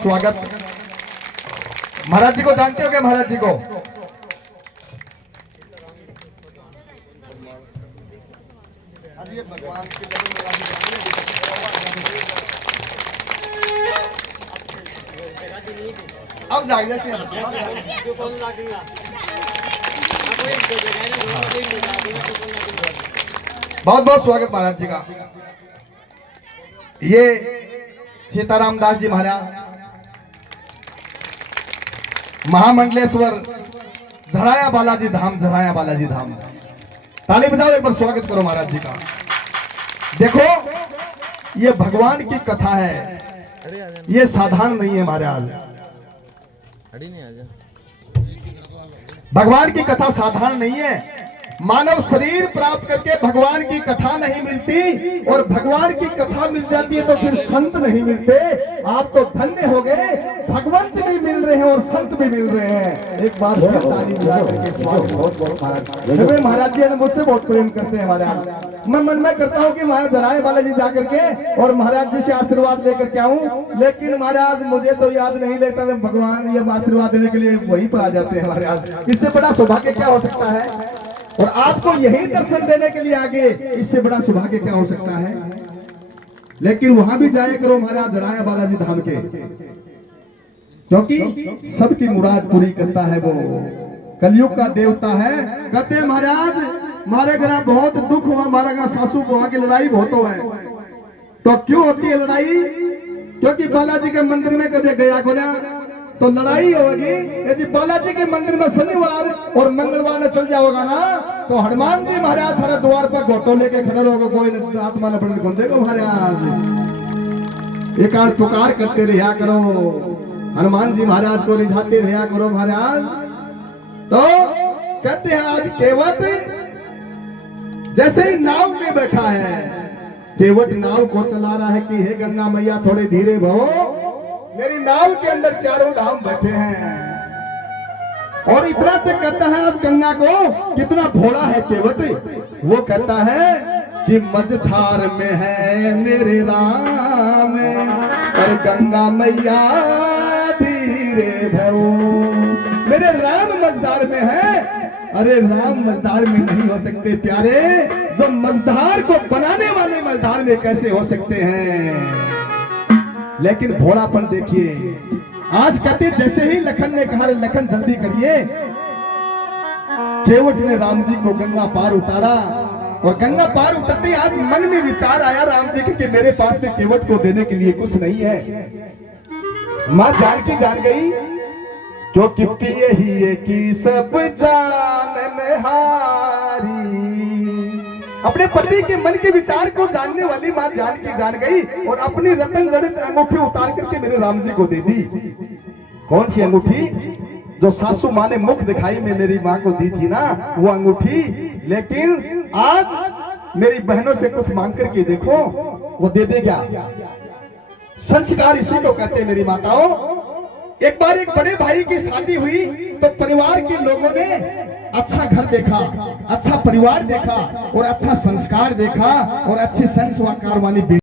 स्वागत। महाराज जी को जानते हो क्या? महाराज जी को भगवान अब जाग जाए। बहुत बहुत स्वागत महाराज जी का। ये सीताराम दास जी महाराज महामंडलेश्वर झराया बालाजी धाम, झराया बालाजी धाम। ताली बजाओ, एक बार स्वागत करो महाराज जी का। देखो ये भगवान की कथा है, ये साधारण नहीं है महाराज। भगवान की कथा साधारण नहीं है। मानव शरीर प्राप्त करके भगवान की कथा नहीं मिलती, और भगवान की कथा मिल जाती है तो फिर संत नहीं मिलते। आप तो धन्य हो गए, भगवंत भी मिल रहे हैं और संत भी मिल रहे हैं। एक बार ताली बजा करके स्वागत। बहुत महाराज, महाराज जी मुझसे बहुत प्रेम करते हैं महाराज। मैं मन में करता हूँ कि महाराज झराए बालाजी जा करके और महाराज जी से आशीर्वाद लेकर के आऊं, लेकिन महाराज मुझे तो याद नहीं रहता। भगवान ये आशीर्वाद देने के लिए वहीं पर आ जाते हैं महाराज। इससे बड़ा सौभाग्य क्या हो सकता है? और आपको यही दर्शन देने के लिए आगे, इससे बड़ा सौभाग्य क्या हो सकता है? लेकिन वहां भी जाया करो महाराज झराया बालाजी धाम के, क्योंकि सबकी मुराद पूरी करता है वो। कलयुग का देवता है। कहते हैं महाराज हमारे घर बहुत दुख हुआ, हमारे घर सासू को वहां की लड़ाई बहुत हुआ है। तो क्यों होती है लड़ाई? क्योंकि बालाजी के मंदिर में कदे गया को ना तो लड़ाई होगी। यदि बालाजी के मंदिर में शनिवार और मंगलवार में चल जाओगा ना तो हनुमान जी महाराज हमारे द्वार पर घोटो लेके खड़े रहोगे, कोई आत्मा न पड़ देगा महाराज। एक आध पुकार करते रहा करो, हनुमान जी महाराज को रिझाते रहा करो महाराज। तो कहते हैं आज केवट जैसे ही नाव में बैठा है, केवट नाव को चला रहा है कि हे गंगा मैया थोड़े धीरे भवो, मेरी नाव के अंदर चारों धाम बैठे हैं। और इतना तक कहता है आज गंगा को कितना भोला है केवट। वो कहता है कि मझधार में है मेरे राम, और गंगा मैया धीरे भवो। मेरे राम मझधार में है। अरे राम मझधार में नहीं हो सकते प्यारे, जो मझधार को बनाने वाले मझधार में कैसे हो सकते हैं? लेकिन भोलापन देखिए। आज कहते जैसे ही लखन ने कहा लखन जल्दी करिए, केवट ने राम जी को गंगा पार उतारा। और गंगा पार उतरते आज मन में विचार आया राम जी के कि मेरे पास में केवट को देने के लिए कुछ नहीं है। मां जानकी जान गई, क्योंकि पिए ही की सब जाननहारी। अपने पति के मन के विचार को जानने वाली मां जानकी जान गई और अपनी रतन जड़ित अंगूठी उतार करके मेरे राम जी को दे दी। कौन सी अंगूठी? जो सासू माँ ने मुख दिखाई में मेरी माँ को दी थी ना, वो अंगूठी। लेकिन आज मेरी बहनों से कुछ मांग करके देखो, वो दे दे क्या? संस्कार इसी को कहते हैं मेरी माताओं। एक बार एक बड़े भाई की शादी हुई तो परिवार के लोगों ने अच्छा घर देखा, अच्छा परिवार देखा और अच्छा संस्कार देखा और अच्छी संस्कार वाली